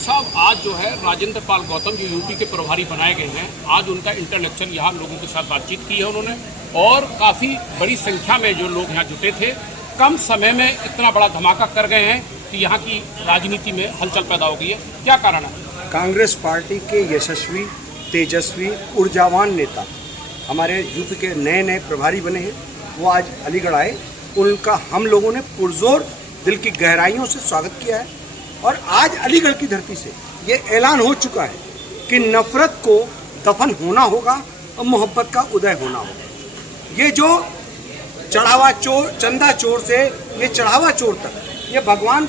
साहब, आज जो है राजेंद्र पाल गौतम जो यूपी के प्रभारी बनाए गए हैं, आज उनका इंटेलेक्चुअल यहाँ लोगों के साथ बातचीत की है उन्होंने, और काफ़ी बड़ी संख्या में जो लोग यहाँ जुटे थे, कम समय में इतना बड़ा धमाका कर गए हैं कि यहाँ की राजनीति में हलचल पैदा हो गई है। क्या कारण है? कांग्रेस पार्टी के यशस्वी, तेजस्वी, ऊर्जावान नेता हमारे यूपी के नए नए प्रभारी बने हैं। वो आज अलीगढ़ आए, उनका हम लोगों ने पुरजोर दिल की गहराइयों से स्वागत किया है। और आज अलीगढ़ की धरती से ये ऐलान हो चुका है कि नफरत को दफन होना होगा और मोहब्बत का उदय होना होगा। ये जो चढ़ावा चोर, चंदा चोर से ये चढ़ावा चोर तक, ये भगवान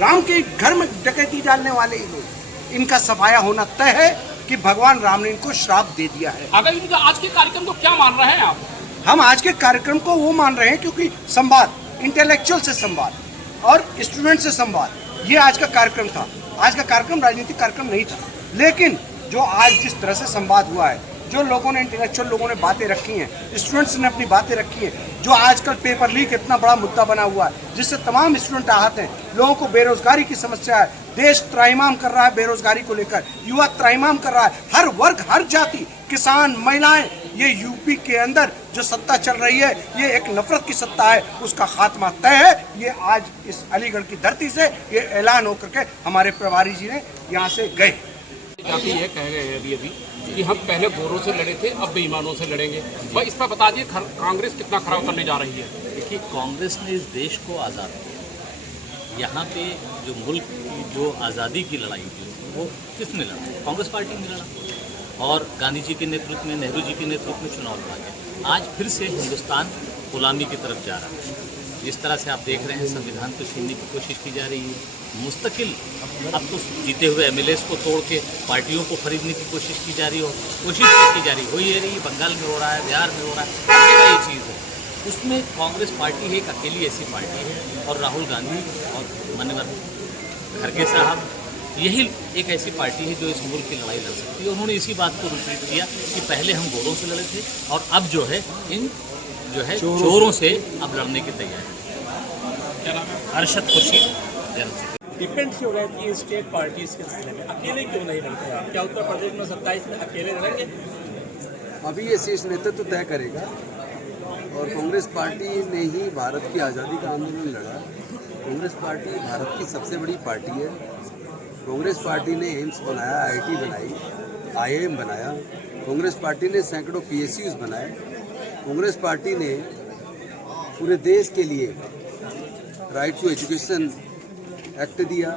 राम के घर में डकैती डालने वाले ही लोग, इनका सफाया होना तय है कि भगवान राम ने इनको श्राप दे दिया है। अगर आज के कार्यक्रम को क्या मान रहे हैं आप? हम आज के कार्यक्रम को वो मान रहे हैं क्योंकि संवाद, इंटेलेक्चुअल से संवाद और स्टूडेंट से संवाद, ये आज का कार्यक्रम था। आज का कार्यक्रम राजनीतिक कार्यक्रम नहीं था, लेकिन जो आज जिस तरह से संवाद हुआ है, जो लोगों ने, इंटेलेक्चुअल लोगों ने बातें रखी हैं, स्टूडेंट्स ने अपनी बातें रखी हैं, जो आजकल पेपर लीक इतना बड़ा मुद्दा बना हुआ है जिससे तमाम स्टूडेंट आहत हैं, लोगों को बेरोजगारी की समस्या है, देश त्राहिमाम कर रहा है बेरोजगारी को लेकर, युवा त्राहिमाम कर रहा है, हर वर्ग, हर जाति, किसान, महिलाएं, ये यूपी के अंदर जो सत्ता चल रही है, ये एक नफरत की सत्ता है, उसका खात्मा तय है। ये आज इस अलीगढ़ की धरती से ये ऐलान होकर के हमारे प्रभारी जी ने यहाँ से गए। जाके ये कह रहे हैं अभी कि हम पहले गोरों से लड़े थे, अब बेईमानों से लड़ेंगे। भाई इस पर बता दिए कांग्रेस कितना खराब करने जा रही है। देखिए, कांग्रेस ने इस देश को आज़ाद किया। यहाँ पे जो मुल्क की जो आज़ादी की लड़ाई थी वो किसने लड़ा? कांग्रेस पार्टी ने लड़ा, और गांधी जी के नेतृत्व में, नेहरू जी के नेतृत्व में चुनाव लड़ा गया। आज फिर से हिंदुस्तान गुलामी की तरफ जा रहा है। जिस तरह से आप देख रहे हैं, संविधान को छीनने की कोशिश की जा रही है, मुस्तकिल अब तो जीते हुए एमएलएस को तोड़ के पार्टियों को खरीदने की कोशिश की जा रही हो ही रही है। बंगाल में हो रहा है, बिहार में हो रहा है, हर जगह ये चीज़ है। उसमें कांग्रेस पार्टी एक अकेली ऐसी पार्टी है, और राहुल गांधी और माननीय खड़गे साहब, यही एक ऐसी पार्टी है जो इस मुल्क की लड़ाई लड़ सकती है। उन्होंने इसी बात को रिपीट किया कि पहले हम गोरों से लड़े थे और अब जो है इन चोरों से अब लड़ने की तैयारी। क्या नाम है? Arshad Khurshid, general secretary. Depend क्यों रहे कि स्टेट पार्टीज के सिलसिले में अकेले क्यों नहीं लड़ते आप? क्या उत्तर प्रदेश में 27 में अकेले लड़ेंगे? अभी ये शीर्ष नेतृत्व तय करेगा, और कांग्रेस पार्टी ने ही भारत की आज़ादी का आंदोलन लड़ा। कांग्रेस पार्टी भारत की सबसे बड़ी पार्टी है। कांग्रेस पार्टी ने एम्स बनाया, आईआईटी बनाई, आईआईएम बनाया। कांग्रेस पार्टी ने सैकड़ों पीएसयूज बनाए। कांग्रेस पार्टी ने पूरे देश के लिए राइट टू एजुकेशन एक्ट दिया,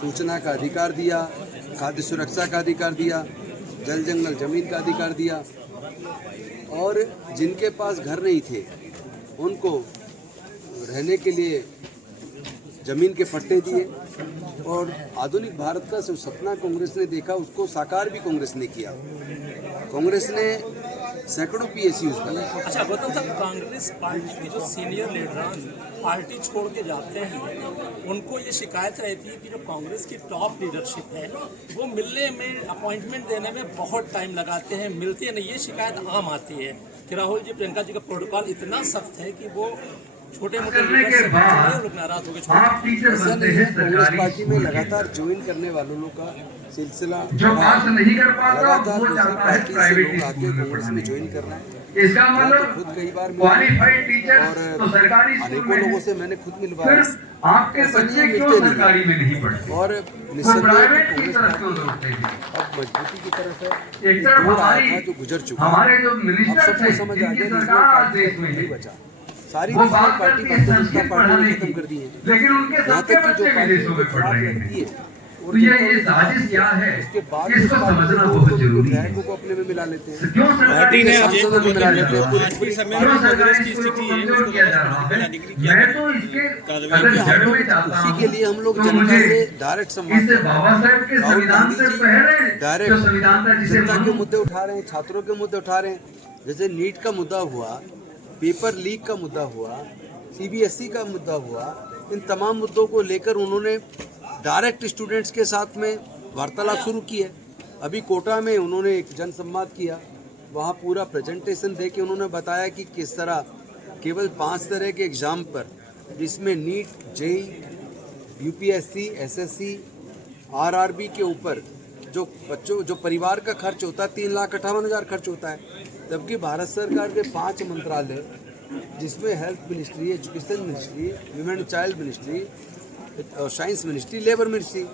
सूचना का अधिकार दिया, खाद्य सुरक्षा का अधिकार दिया, जल जंगल जमीन का अधिकार दिया, और जिनके पास घर नहीं थे उनको रहने के लिए जमीन के पट्टे दिए। और आधुनिक भारत का जो सपना कांग्रेस ने देखा, उसको साकार भी कांग्रेस ने किया। कांग्रेस ने सैकड़ों पीएसयूज बनाए। अच्छा गौतम साहब, कांग्रेस पार्टी के जो सीनियर लीडरान पार्टी छोड़ के जाते हैं, उनको ये शिकायत रहती है कि जो कांग्रेस की टॉप लीडरशिप है वो मिलने में, अपॉइंटमेंट देने में बहुत टाइम लगाते हैं, मिलते नहीं। ये शिकायत आम आती है कि राहुल जी, प्रियंका जी का प्रोटोकॉल इतना सख्त है कि वो छोटे मोटे लीडर से लोग नाराज हो गए। ऐसा नहीं है, कांग्रेस पार्टी में लगातार ज्वाइन करने वालों का सिलसिला लगातार दूसरी पार्टी से लोग आके कांग्रेस में ज्वाइन कर रहे हैं। इसका मैं तो खुद कई बार मिला, क्वालिफाइड टीचर और तो सरकारी अनेकों लोगों से मैंने खुद मिलवाया। आपके बच्चे क्यों सरकारी में नहीं पढ़ते? और निस्संदेह कांग्रेस पार्टी अब मजबूती की तरफ है। एक दौर आया था जो गुजर चुका है, हमारे जो अब मिनिस्टर सबको समझ आ गया कि नहीं बचा। सारी रीजनल पार्टी जनता पार्टी ने खत्म कर दी है। लेकिन उनके यहाँ सबके तक कि जो बच्चे पार्टी विदेशों में पढ़ रहे लगती हैं। है, तो ये साजिश क्या है, उसके बाद इसको समझना बहुत जरूरी है। विधायकों को अपने में मिला लेते हैं, क्यों सरकारी में सांसदों में मिला लेते हैं। क्यों सरकारी स्कूलों को कमजोर किया जा रहा है? मैं तो इसके अगर जड़ में जाता उसी हूं, के लिए हम लोग तो जनता मुझे से डायरेक्ट संवाद इससे बाबा साहब के राहुल संविधान गांधी से जी पहले डायरेक्ट जो संविधान था जिसे जनता के मुद्दे उठा रहे हैं, छात्रों के मुद्दे उठा रहे हैं। जैसे नीट का मुद्दा हुआ, पेपर लीक का मुद्दा हुआ, सीबीएसई का मुद्दा हुआ, इन तमाम मुद्दों को लेकर उन्होंने डायरेक्ट स्टूडेंट्स के साथ में वार्तालाप शुरू की है। अभी कोटा में उन्होंने एक जनसंवाद किया, वहाँ पूरा प्रेजेंटेशन दे के उन्होंने बताया कि किस तरह केवल 5 तरह के एग्ज़ाम पर, जिसमें NEET, JEE, UPSC, SSC RRB के ऊपर जो परिवार का खर्च होता है 3,58,000 खर्च होता है, जबकि भारत सरकार के 5 मंत्रालय जिसमें health ministry, education ministry, women and child ministry और साइंस मिनिस्ट्री, लेबर मिनिस्ट्री,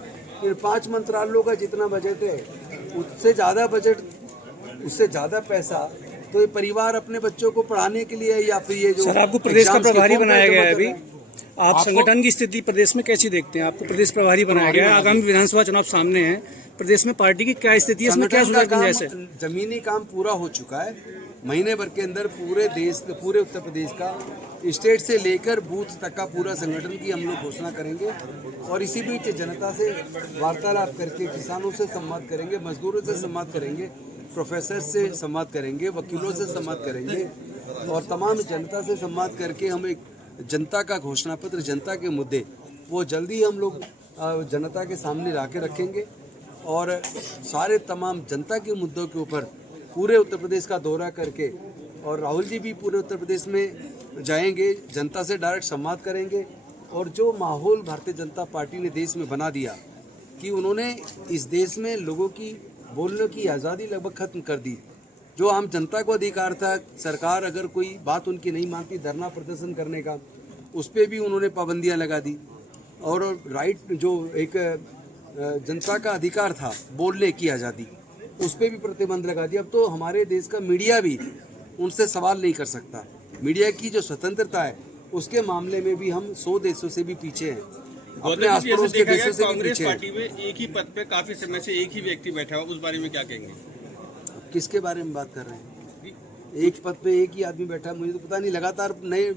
इन 5 मंत्रालयों का जितना बजट है उससे ज़्यादा पैसा तो ये परिवार अपने बच्चों को पढ़ाने के लिए या फिर ये जो सर आपको प्रदेश का प्रभारी बनाया गया है अभी, आप आपको संगठन की स्थिति प्रदेश में कैसी देखते हैं? आपको प्रदेश प्रभारी बनाया गया है, आगामी विधानसभा चुनाव सामने हैं, प्रदेश में पार्टी की क्या स्थिति है, इसमें क्या सुधार की गुंजाइश है? जमीनी काम पूरा हो चुका है, महीने भर के अंदर पूरे उत्तर प्रदेश का स्टेट से लेकर बूथ तक का पूरा संगठन की हम लोग घोषणा करेंगे और इसी बीच जनता से वार्तालाप करके किसानों से संवाद करेंगे, मजदूरों से संवाद करेंगे, प्रोफेसर से संवाद करेंगे, वकीलों से संवाद करेंगे और तमाम जनता से संवाद करके हम एक जनता का घोषणा पत्र, जनता के मुद्दे वो जल्दी हम लोग जनता के सामने ला के रखेंगे और सारे तमाम जनता के मुद्दों के ऊपर पूरे उत्तर प्रदेश का दौरा करके और राहुल जी भी पूरे उत्तर प्रदेश में जाएंगे, जनता से डायरेक्ट संवाद करेंगे और जो माहौल भारतीय जनता पार्टी ने देश में बना दिया कि उन्होंने इस देश में लोगों की बोलने की आज़ादी लगभग खत्म कर दी। जो आम जनता को अधिकार था, सरकार अगर कोई बात उनकी नहीं मानती धरना प्रदर्शन करने का, उस पर भी उन्होंने पाबंदियां लगा दी और राइट जो एक जनता का अधिकार था बोलने की आज़ादी, उस पर भी प्रतिबंध लगा दिया। अब तो हमारे देश का मीडिया भी उनसे सवाल नहीं कर सकता। मीडिया की जो स्वतंत्रता है उसके मामले में भी हम 100 देशों से भी पीछे हैं, अपने आस पड़ोस के देशों से भी कांग्रेस पीछे पार्टी हैं। में एक ही पद पे काफी समय से एक ही व्यक्ति बैठा हुआ, उस बारे में क्या कहेंगे? किसके बारे में बात कर रहे हैं? एक पद पे एक ही आदमी बैठा, मुझे तो पता नहीं, लगातार नए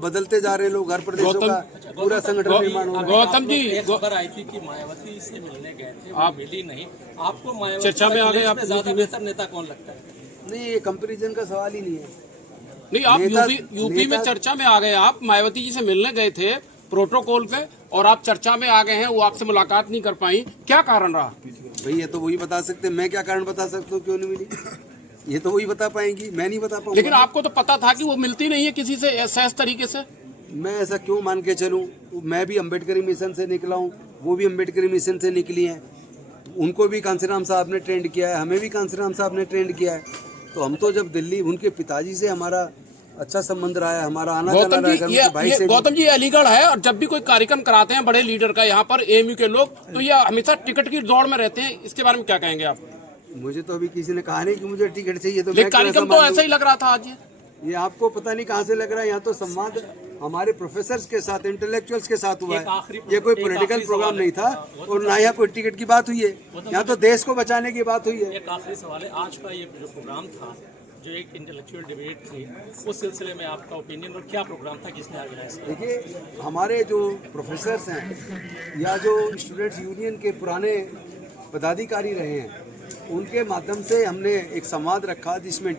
बदलते जा रहे लोग, हर प्रदेशों का पूरा संगठन निर्माण हो रहा है। गौतम जी, एक खबर आई थी कि मायावती से मिलने गए थे, वो मिली नहीं। आपको मायावती चर्चा में आ गए, आप ज्यादा बेहतर नेता कौन लगता है? नहीं, ये कंपैरिजन का सवाल ही नहीं है। नहीं, आप नेता- यूपी में चर्चा में आ गए, आप मायावती जी से मिलने गए थे प्रोटोकॉल पे और आप चर्चा में आ गए हैं, वो आपसे मुलाकात नहीं कर पाई, क्या कारण रहा? भाई ये तो वही बता सकते, मैं क्या कारण बता सकता हूँ क्यों नहीं मिली, ये तो वही बता पाएंगी, मैं नहीं बता पाऊंगा। लेकिन आपको तो पता था कि वो मिलती नहीं है किसी से सहज तरीके से। मैं ऐसा क्यों मान के चलूँ? मैं भी अम्बेडकरी मिशन से निकला हूँ, वो भी अम्बेडकरी मिशन से निकली हैं, उनको भी कांसीराम साहब ने ट्रेंड किया है, हमें भी कांसीराम साहब ने ट्रेंड किया है। तो हम तो जब दिल्ली, उनके पिताजी से हमारा अच्छा संबंध रहा है, हमारा आना जाना रहा है, उनके भाई से। गौतम जी, अलीगढ़ है और जब भी कोई कार्यक्रम कराते हैं बड़े लीडर का यहाँ पर एएमयू के लोग, तो ये हमेशा टिकट की दौड़ में रहते हैं, इसके बारे में क्या कहेंगे आप? मुझे तो अभी किसी ने कहा नहीं कि मुझे टिकट चाहिए, तो लेकिन कार्यक्रम तो ऐसा ही लग रहा था आज ये आपको पता नहीं कहाँ से लग रहा है। यहाँ तो संवाद हमारे प्रोफेसर्स के साथ, इंटेलेक्चुअल्स के साथ हुआ है, ये कोई पॉलिटिकल प्रोग्राम नहीं था और ना यहाँ कोई टिकट की बात हुई है, यहाँ तो देश को बचाने की बात हुई है। एक आखिरी सवाल है, आज का ये जो प्रोग्राम था, जो एक इंटेलेक्चुअल डिबेट थी, उस सिलसिले में आपका ओपिनियन और क्या प्रोग्राम था, किसने आगे रहा इसका? देखिए, हमारे जो प्रोफेसर्स हैं या जो स्टूडेंट्स यूनियन के पुराने पदाधिकारी रहे हैं, उनके माध्यम से हमने एक संवाद रखा जिसमें